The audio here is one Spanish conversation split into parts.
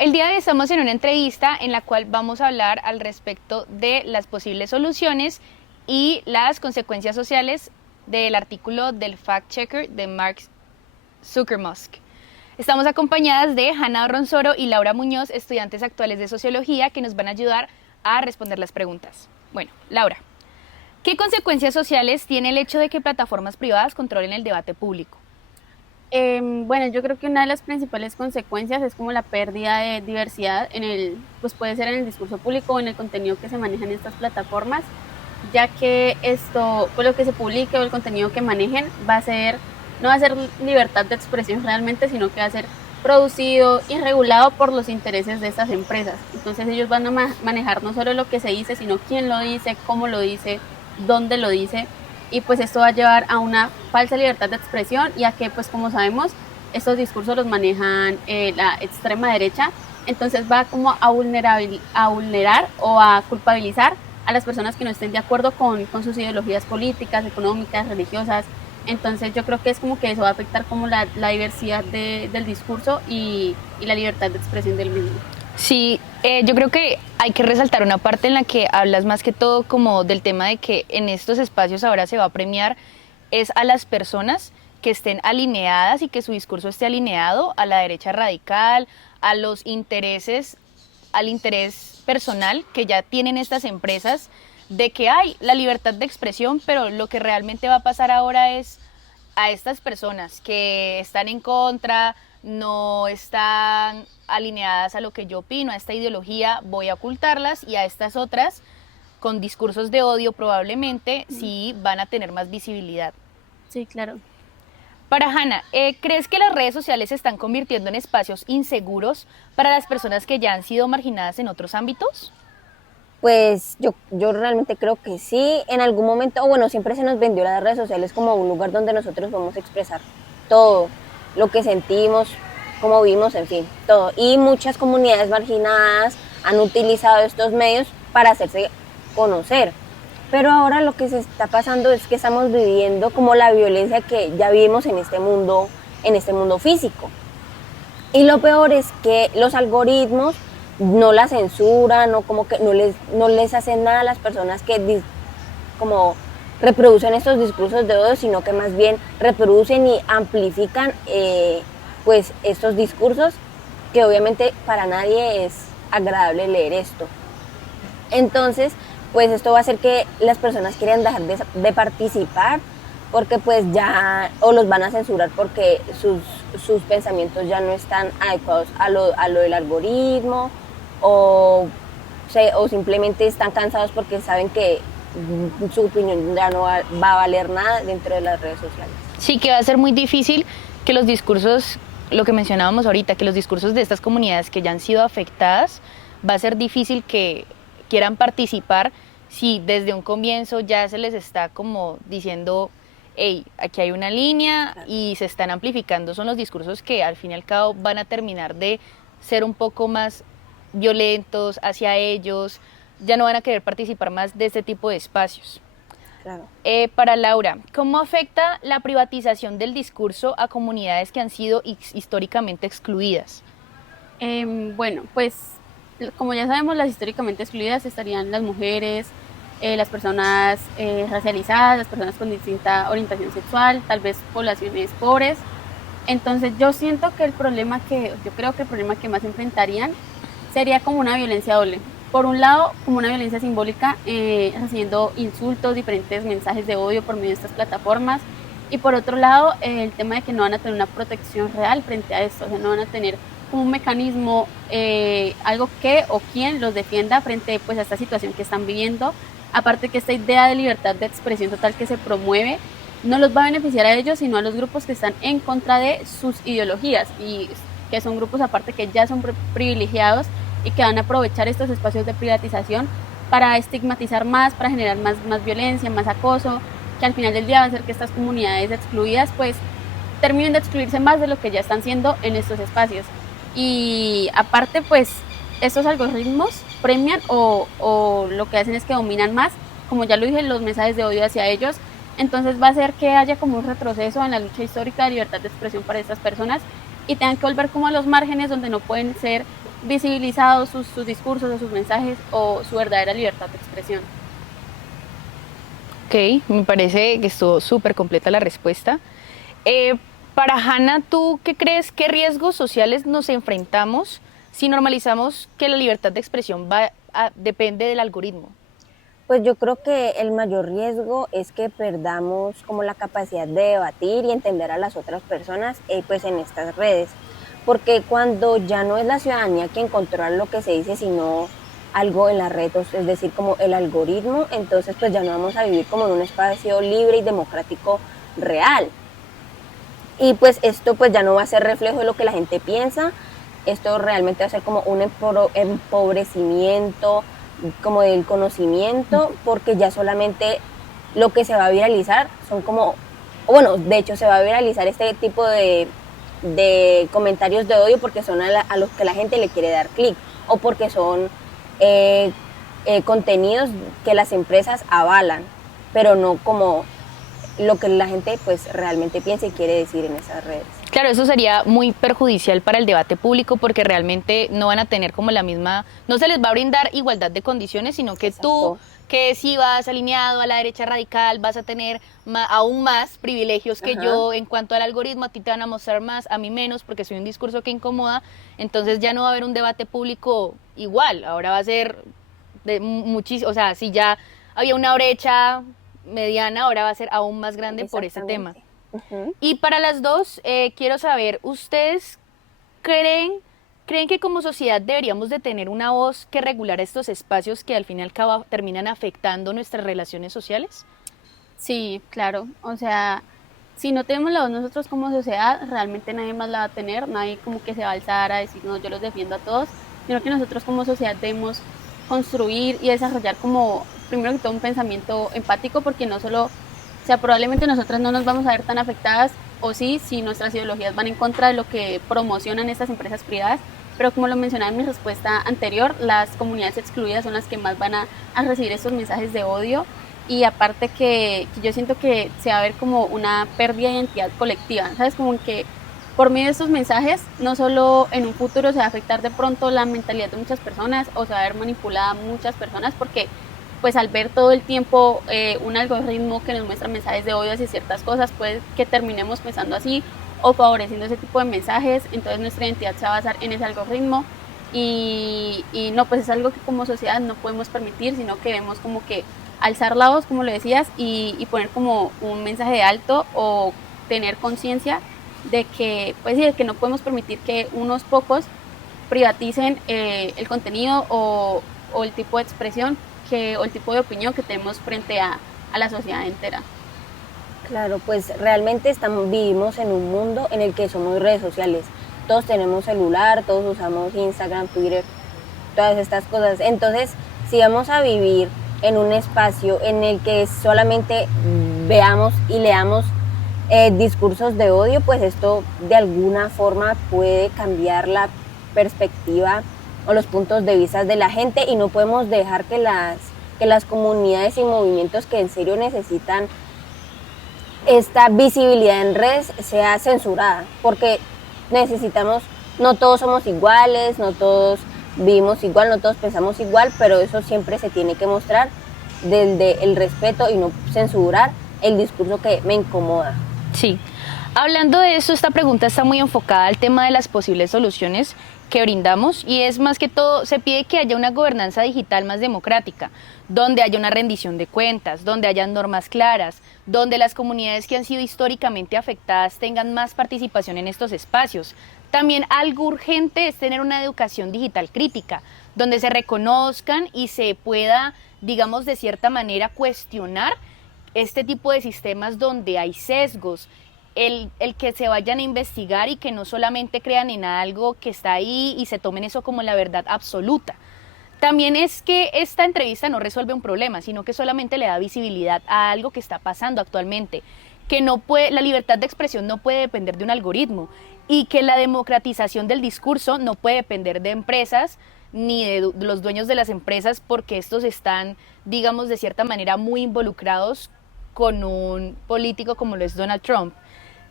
El día de hoy estamos en una entrevista en la cual vamos a hablar al respecto de las posibles soluciones y las consecuencias sociales del artículo del Fact Checker de Mark Zuckerberg. Estamos acompañadas de Hanna Ronsoro y Laura Muñoz, estudiantes actuales de Sociología, que nos van a ayudar a responder las preguntas. Bueno, Laura, ¿qué consecuencias sociales tiene el hecho de que plataformas privadas controlen el debate público? Bueno, yo creo que una de las principales consecuencias es como la pérdida de diversidad pues puede ser en el discurso público o en el contenido que se maneja en estas plataformas, ya que esto, pues lo que se publique o el contenido que manejen no va a ser libertad de expresión realmente, sino que va a ser producido y regulado por los intereses de estas empresas. Entonces ellos van a manejar no solo lo que se dice, sino quién lo dice, cómo lo dice, dónde lo dice, y pues esto va a llevar a una falsa libertad de expresión y a que, pues como sabemos, estos discursos los manejan la extrema derecha, entonces va como a vulnerar o a culpabilizar a las personas que no estén de acuerdo con sus ideologías políticas, económicas, religiosas. Entonces yo creo que es como que eso va a afectar como la diversidad del discurso y la libertad de expresión del mismo. Sí, yo creo que hay que resaltar una parte en la que hablas más que todo como del tema de que en estos espacios ahora se va a premiar es a las personas que estén alineadas y que su discurso esté alineado a la derecha radical, a los intereses, al interés personal que ya tienen estas empresas de que hay la libertad de expresión, pero lo que realmente va a pasar ahora es a estas personas que están en contra, no están alineadas a lo que yo opino, a esta ideología, voy a ocultarlas, y a estas otras, con discursos de odio probablemente, sí van a tener más visibilidad. Sí, claro. Para Hanna, ¿crees que las redes sociales se están convirtiendo en espacios inseguros para las personas que ya han sido marginadas en otros ámbitos? Pues yo realmente creo que sí, en algún momento, o bueno, siempre se nos vendió las redes sociales como un lugar donde nosotros vamos a expresar todo, lo que sentimos, cómo vivimos, en fin, todo. Y muchas comunidades marginadas han utilizado estos medios para hacerse conocer. Pero ahora lo que se está pasando es que estamos viviendo como la violencia que ya vivimos en este mundo físico. Y lo peor es que los algoritmos no la censuran, no como que no les hacen nada a las personas que como reproducen estos discursos de odio, sino que más bien reproducen y amplifican pues estos discursos, que obviamente para nadie es agradable leer esto. Entonces, pues esto va a hacer que las personas quieran dejar de participar, porque pues ya o los van a censurar porque sus pensamientos ya no están adecuados a lo del algoritmo, o simplemente están cansados porque saben que su opinión ya no va a valer nada dentro de las redes sociales. Sí, que va a ser muy difícil que los discursos, lo que mencionábamos ahorita, que los discursos de estas comunidades que ya han sido afectadas, va a ser difícil que quieran participar si desde un comienzo ya se les está como diciendo, hey, aquí hay una línea, y se están amplificando. Son los discursos que al fin y al cabo van a terminar de ser un poco más violentos hacia ellos, ya no van a querer participar más de este tipo de espacios. Claro. Para Laura, ¿cómo afecta la privatización del discurso a comunidades que han sido históricamente excluidas? Bueno, pues como ya sabemos, las históricamente excluidas estarían las mujeres, las personas racializadas, las personas con distinta orientación sexual, tal vez poblaciones pobres. Entonces yo creo que el problema que más enfrentarían sería como una violencia doble. Por un lado, como una violencia simbólica, recibiendo insultos, diferentes mensajes de odio por medio de estas plataformas. Y por otro lado, el tema de que no van a tener una protección real frente a esto, o sea, no van a tener un mecanismo, algo que o quien los defienda frente pues a esta situación que están viviendo. Aparte que esta idea de libertad de expresión total que se promueve no los va a beneficiar a ellos, sino a los grupos que están en contra de sus ideologías, y que son grupos aparte que ya son privilegiados y que van a aprovechar estos espacios de privatización para estigmatizar más, para generar más violencia, más acoso, que al final del día va a hacer que estas comunidades excluidas pues terminen de excluirse más de lo que ya están siendo en estos espacios. Y aparte pues estos algoritmos premian o lo que hacen es que dominan más, como ya lo dije, los mensajes de odio hacia ellos. Entonces va a hacer que haya como un retroceso en la lucha histórica de libertad de expresión para estas personas y tengan que volver como a los márgenes donde no pueden ser visibilizados sus discursos o sus mensajes o su verdadera libertad de expresión. Ok, me parece que estuvo súper completa la respuesta. Para Hanna, ¿tú qué crees? ¿Qué riesgos sociales nos enfrentamos si normalizamos que la libertad de expresión depende del algoritmo? Pues yo creo que el mayor riesgo es que perdamos como la capacidad de debatir y entender a las otras personas pues en estas redes. Porque cuando ya no es la ciudadanía quien controla lo que se dice, sino algo en la red, es decir, como el algoritmo, entonces pues ya no vamos a vivir como en un espacio libre y democrático real. Y pues esto pues ya no va a ser reflejo de lo que la gente piensa, esto realmente va a ser como un empobrecimiento como del conocimiento, porque ya solamente lo que se va a viralizar son como, bueno, de hecho se va a viralizar este tipo de comentarios de odio porque son a los que la gente le quiere dar clic o porque son contenidos que las empresas avalan, pero no como lo que la gente pues realmente piensa y quiere decir en esas redes. Claro, eso sería muy perjudicial para el debate público porque realmente no van a tener como la misma, no se les va a brindar igualdad de condiciones, sino que Exacto. tú, que si vas alineado a la derecha radical, vas a tener aún más privilegios que yo en cuanto al algoritmo, a ti te van a mostrar más, a mí menos, porque soy un discurso que incomoda, entonces ya no va a haber un debate público igual, ahora va a ser de muchísimo, o sea, si ya había una brecha mediana, ahora va a ser aún más grande por ese tema. Y para las dos, quiero saber, ¿ustedes creen que como sociedad deberíamos de tener una voz que regulara estos espacios que al fin y al cabo terminan afectando nuestras relaciones sociales? Sí, claro. O sea, si no tenemos la voz nosotros como sociedad, realmente nadie más la va a tener, nadie como que se va a alzar a decir, no, yo los defiendo a todos, sino que nosotros como sociedad debemos construir y desarrollar como, primero que todo, un pensamiento empático, porque no solo, o sea, probablemente nosotras no nos vamos a ver tan afectadas, o sí, si nuestras ideologías van en contra de lo que promocionan estas empresas privadas, pero como lo mencionaba en mi respuesta anterior, las comunidades excluidas son las que más van a recibir estos mensajes de odio, y aparte que yo siento que se va a ver como una pérdida de identidad colectiva, ¿sabes? Como que por medio de estos mensajes, no solo en un futuro se va a afectar de pronto la mentalidad de muchas personas o se va a ver manipulada a muchas personas porque pues al ver todo el tiempo un algoritmo que nos muestra mensajes de odio hacia ciertas cosas, puede que terminemos pensando así o favoreciendo ese tipo de mensajes, entonces nuestra identidad se va a basar en ese algoritmo y no, pues es algo que como sociedad no podemos permitir, sino que debemos como que alzar la voz, como lo decías, y poner como un mensaje de alto o tener conciencia de que, pues sí, de que no podemos permitir que unos pocos privaticen el contenido o el tipo de expresión o el tipo de opinión que tenemos frente a la sociedad entera. Claro, pues realmente vivimos en un mundo en el que somos redes sociales. Todos tenemos celular, todos usamos Instagram, Twitter, todas estas cosas. Entonces, si vamos a vivir en un espacio en el que solamente veamos y leamos discursos de odio, pues esto de alguna forma puede cambiar la perspectiva o los puntos de vista de la gente y no podemos dejar que las comunidades y movimientos que en serio necesitan esta visibilidad en redes sea censurada, porque necesitamos, no todos somos iguales, no todos vivimos igual, no todos pensamos igual, pero eso siempre se tiene que mostrar desde el respeto y no censurar el discurso que me incomoda. Sí. Hablando de eso, esta pregunta está muy enfocada al tema de las posibles soluciones que brindamos y es más que todo, se pide que haya una gobernanza digital más democrática, donde haya una rendición de cuentas, donde haya normas claras, donde las comunidades que han sido históricamente afectadas tengan más participación en estos espacios. También algo urgente es tener una educación digital crítica, donde se reconozcan y se pueda, digamos, de cierta manera cuestionar este tipo de sistemas donde hay sesgos, el que se vayan a investigar y que no solamente crean en algo que está ahí y se tomen eso como la verdad absoluta. También es que esta entrevista no resuelve un problema, sino que solamente le da visibilidad a algo que está pasando actualmente, que no puede, la libertad de expresión no puede depender de un algoritmo y que la democratización del discurso no puede depender de empresas ni de los dueños de las empresas porque estos están, digamos, de cierta manera muy involucrados con un político como lo es Donald Trump.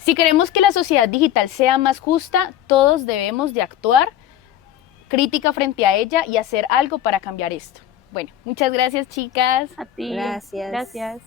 Si queremos que la sociedad digital sea más justa, todos debemos de actuar crítica frente a ella y hacer algo para cambiar esto. Bueno, muchas gracias, chicas. A ti. Gracias. Gracias.